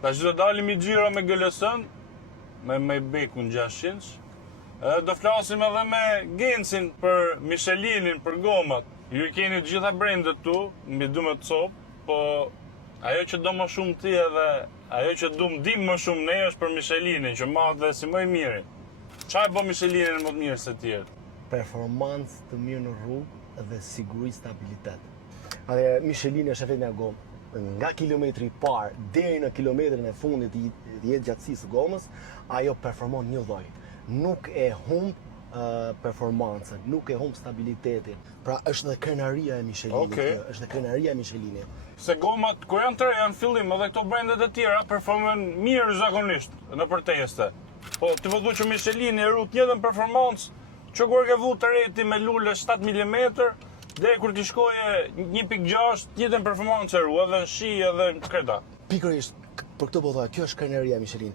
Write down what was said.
Ta që do dalim i gjira me GLS-ën, me Maybachun 600, do flasim edhe me Gensin për Michelinin, për gomat. Ju i keni gjitha brendet tu, mbi 12 copë, po ajo që do më shumë ti edhe ajo që du më dim më shumë ne është për Michelinin, që ma dhe si më i miri. Qa e po Michelinin më të mirë se tjerë? Performancë të mirë në rrugë dhe siguri stabilitet. Athe Michelini është efekt nga gomë. Nga kilometri i parë deri në kilometrin e fundit i jetë gjatësisë së gomës, ajo performon një lloj. Nuk e humb performancën, nuk e humb stabilitetin. Pra është dhe krenaria e Michelinit, është dhe krenaria e Michelinit. Se gomat, kur janë të janë fillim, edhe këto brendet e tjera performojnë mirë zakonisht në përteste. Po të vëdu që Michelini e rut njëdhen performancë, që kur ke vu të reti me lule 7 mm, dhe kur t'i shkoje 1.6, njëtën performancë e ru, edhe shi, edhe kreta. Pikërisht, për këtë po thoya, kjo është krenaria e Michelin.